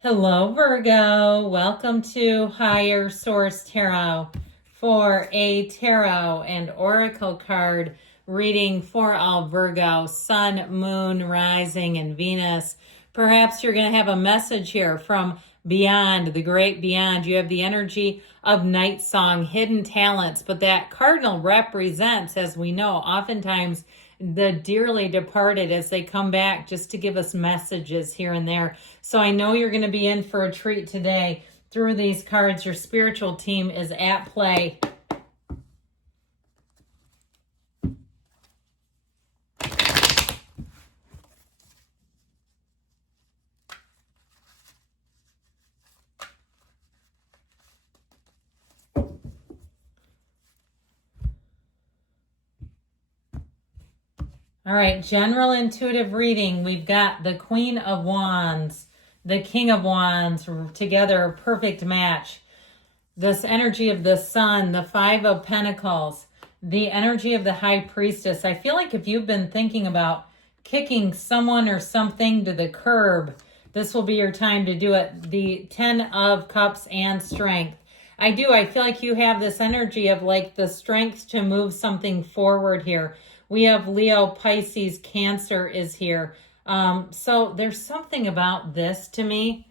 Hello, Virgo. Welcome to Higher Source Tarot for a tarot and oracle card reading for all Virgo, Sun, Moon, Rising, and Venus. Perhaps you're going to have a message here from beyond, the great beyond. You have the energy of night song, hidden talents, but that cardinal represents, as we know, oftentimes the dearly departed as they come back just to give us messages here and there. So I know you're going to be in for a treat today through these cards. Your spiritual team is at play. All right, general intuitive reading. We've got the Queen of Wands, the King of Wands together, a perfect match. This energy of the Sun, the Five of Pentacles, the energy of the High Priestess. I feel like if you've been thinking about kicking someone or something to the curb, this will be your time to do it. The Ten of Cups and Strength. I feel like you have this energy of like the strength to move something forward here. We have Leo, Pisces, Cancer is here. So there's something about this to me.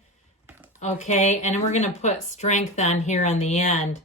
Okay, and we're going to put strength on here on the end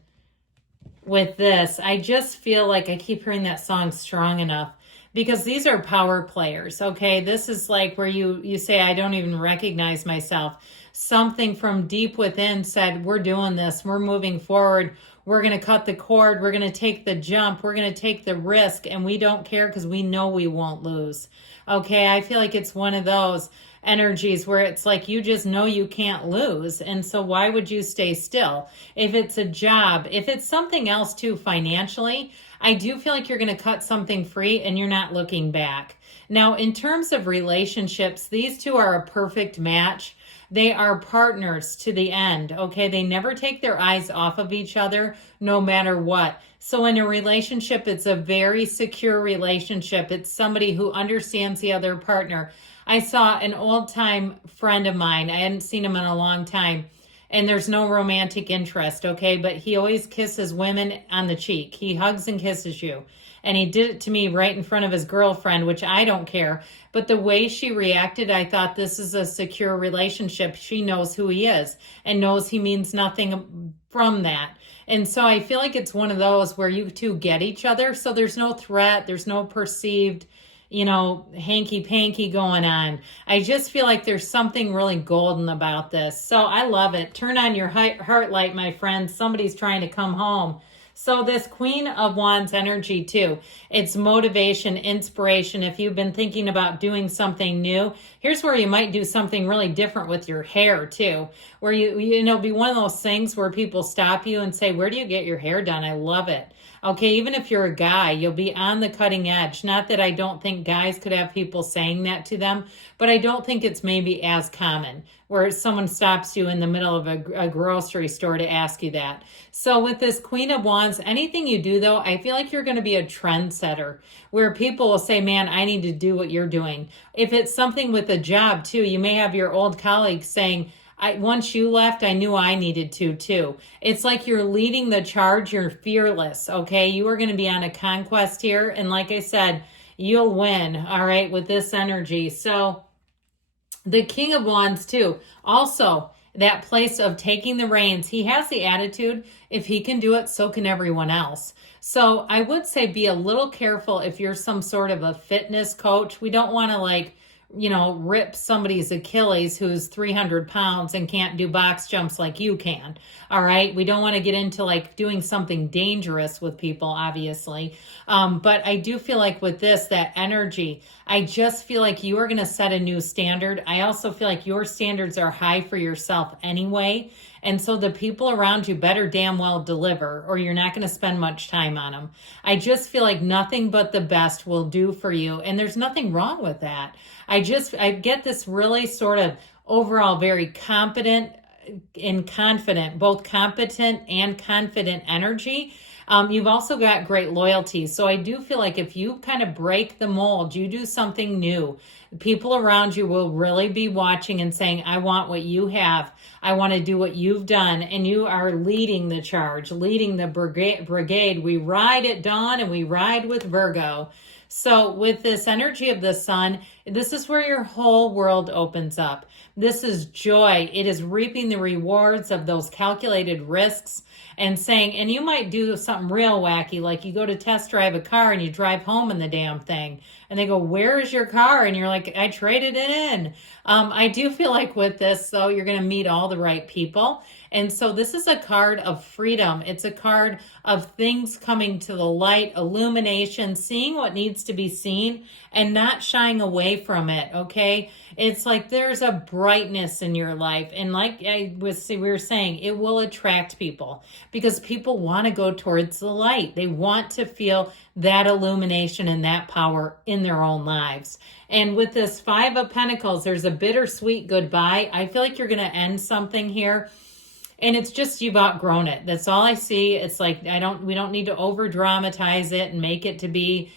with this. I just feel like I keep hearing that song Strong Enough because these are power players, okay? This is like where you say, I don't even recognize myself. Something from deep within said, we're doing this. We're moving forward. We're going to cut the cord. We're going to take the jump. We're going to take the risk, and we don't care because we know we won't lose. Okay, I feel like it's one of those energies where it's like you just know you can't lose. And so why would you stay still? If it's a job, if it's something else too financially, I do feel like you're going to cut something free and you're not looking back. Now, in terms of relationships, these two are a perfect match. They are partners to the end, okay? They never take their eyes off of each other, no matter what. So in a relationship, it's a very secure relationship. It's somebody who understands the other partner. I saw an old-time friend of mine. I hadn't seen him in a long time, and there's no romantic interest, okay? But he always kisses women on the cheek. He hugs and kisses you. And he did it to me right in front of his girlfriend, which I don't care. But the way she reacted, I thought this is a secure relationship. She knows who he is and knows he means nothing from that. And so I feel like it's one of those where you two get each other. So there's no threat. There's no perceived, hanky-panky going on. I just feel like there's something really golden about this. So I love it. Turn on your heart light, my friends. Somebody's trying to come home. So this Queen of Wands energy too, it's motivation, inspiration. If you've been thinking about doing something new, here's where you might do something really different with your hair too, where you be one of those things where people stop you and say, where do you get your hair done? I love it. Okay, even if you're a guy, you'll be on the cutting edge. Not that I don't think guys could have people saying that to them, but I don't think it's maybe as common where someone stops you in the middle of a grocery store to ask you that. So with this Queen of Wands, anything you do though, I feel like you're going to be a trendsetter where people will say, man, I need to do what you're doing. If it's something with a job too, you may have your old colleagues saying, once you left, I knew I needed to too. It's like you're leading the charge. You're fearless, okay? You are going to be on a conquest here. And like I said, you'll win, all right, with this energy. So the King of Wands too, also that place of taking the reins. He has the attitude, if he can do it, so can everyone else. So I would say be a little careful if you're some sort of a fitness coach. We don't want to rip somebody's Achilles who's 300 pounds and can't do box jumps like you can. All right. We don't want to get into doing something dangerous with people, obviously. But I do feel like with this, that energy, I just feel like you are going to set a new standard. I also feel like your standards are high for yourself anyway. And so the people around you better damn well deliver, or you're not going to spend much time on them. I just feel like nothing but the best will do for you. And there's nothing wrong with that. I get this really sort of overall very competent and confident, both competent and confident energy. You've also got great loyalty. So I do feel like if you kind of break the mold, you do something new, people around you will really be watching and saying, I want what you have. I want to do what you've done. And you are leading the charge, leading the brigade. We ride at dawn and we ride with Virgo. So with this energy of the sun, this is where your whole world opens up. This is joy. It is reaping the rewards of those calculated risks and saying, and you might do something real wacky, like you go to test drive a car and you drive home in the damn thing. And they go, where is your car? And you're like, I traded it in. I do feel like with this, though, you're going to meet all the right people. And so this is a card of freedom. It's a card of things coming to the light, illumination, seeing what needs to be seen and not shying away from it, okay? It's like there's a brightness in your life. And like we were saying, it will attract people because people want to go towards the light. They want to feel that illumination and that power in their own lives. And with this Five of Pentacles, there's a bittersweet goodbye. I feel like you're going to end something here. And it's just you've outgrown it. That's all I see. It's like we don't need to over dramatize it and make it to be,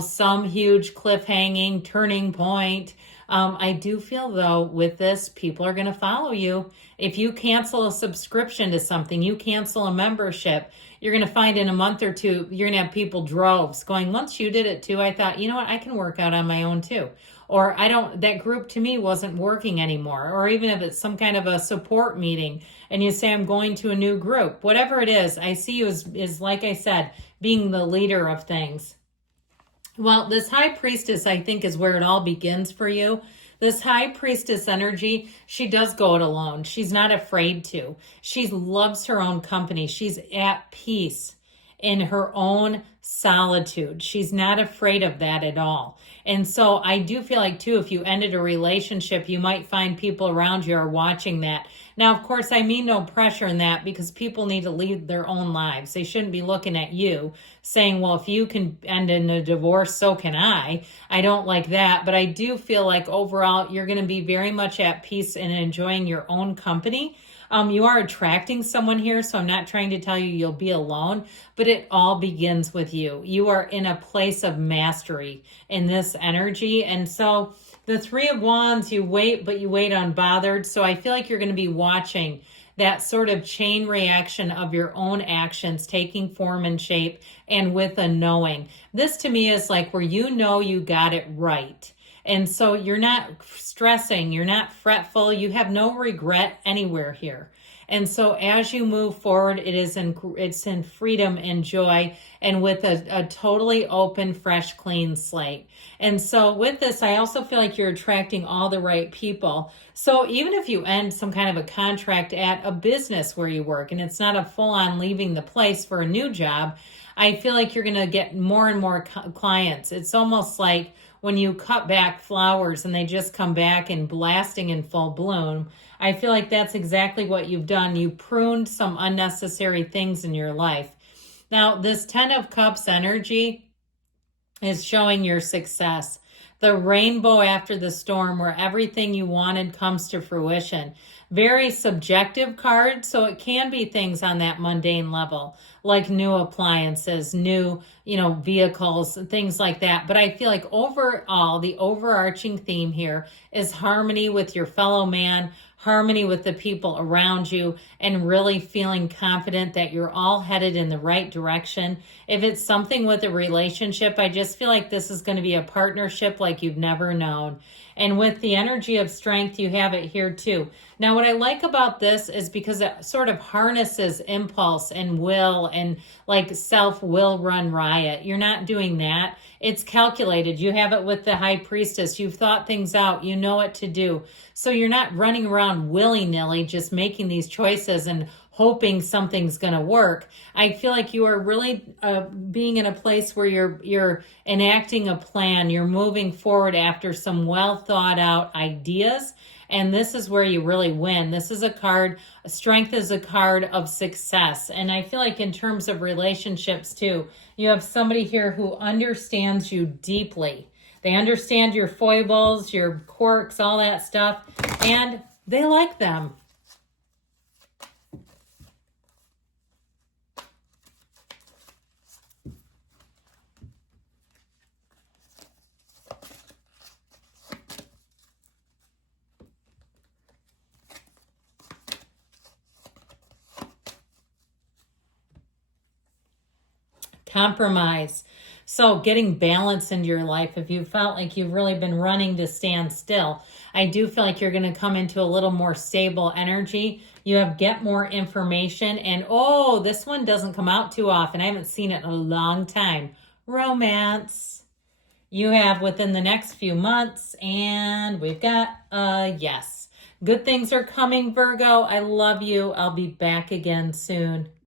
some huge cliffhanging turning point. I do feel though with this, people are going to follow you. If you cancel a subscription to something, you cancel a membership, you're going to find in a month or two, you're going to have people droves going, once you did it too, I thought, you know what, I can work out on my own too. Or that group to me wasn't working anymore. Or even if it's some kind of a support meeting and you say, I'm going to a new group, whatever it is, I see you as like I said, being the leader of things. Well, this High Priestess, I think, is where it all begins for you. This High Priestess energy, she does go it alone. She's not afraid to. She loves her own company. She's at peace in her own solitude. She's not afraid of that at all. And so I do feel like, too, if you ended a relationship, you might find people around you are watching that. Now, of course, I mean no pressure in that because people need to lead their own lives. They shouldn't be looking at you saying, well, if you can end in a divorce, so can I. I don't like that. But I do feel like overall, you're going to be very much at peace and enjoying your own company. You are attracting someone here, so I'm not trying to tell you you'll be alone, but it all begins with you. You are in a place of mastery in this energy. And so the Three of Wands, you wait, but you wait unbothered. So I feel like you're going to be watching that sort of chain reaction of your own actions taking form and shape and with a knowing. This to me is like where you got it right. And so you're not stressing, you're not fretful, you have no regret anywhere here. And so as you move forward, it's in freedom and joy and with a totally open, fresh, clean slate. And so with this, I also feel like you're attracting all the right people. So even if you end some kind of a contract at a business where you work and it's not a full-on leaving the place for a new job, I feel like you're going to get more and more clients. It's almost like when you cut back flowers and they just come back and blasting in full bloom. I feel like that's exactly what you've done. You pruned some unnecessary things in your life. Now, this 10 of Cups energy is showing your success. The rainbow after the storm where everything you wanted comes to fruition. Very subjective card, so it can be things on that mundane level, like new appliances, new, vehicles, things like that. But I feel like overall, the overarching theme here is harmony with your fellow man, harmony with the people around you, and really feeling confident that you're all headed in the right direction. If it's something with a relationship, I just feel like this is going to be a partnership like you've never known. And with the energy of strength, you have it here too. Now, what I like about this is because it sort of harnesses impulse and will and like self-will run riot. You're not doing that. It's calculated. You have it with the High Priestess. You've thought things out. You know what to do. So you're not running around willy-nilly just making these choices and hoping something's going to work. I feel like you are really being in a place where you're enacting a plan. You're moving forward after some well thought out ideas. And this is where you really win. This is a card, strength is a card of success. And I feel like in terms of relationships too, you have somebody here who understands you deeply. They understand your foibles, your quirks, all that stuff, and they like them. compromise. So getting balance into your life, if you felt like you've really been running to stand still, I do feel like you're going to come into a little more stable energy. You have get more information. And oh, this one doesn't come out too often. I haven't seen it in a long time. Romance. You have within the next few months, and we've got yes. Good things are coming, Virgo. I love you. I'll be back again soon.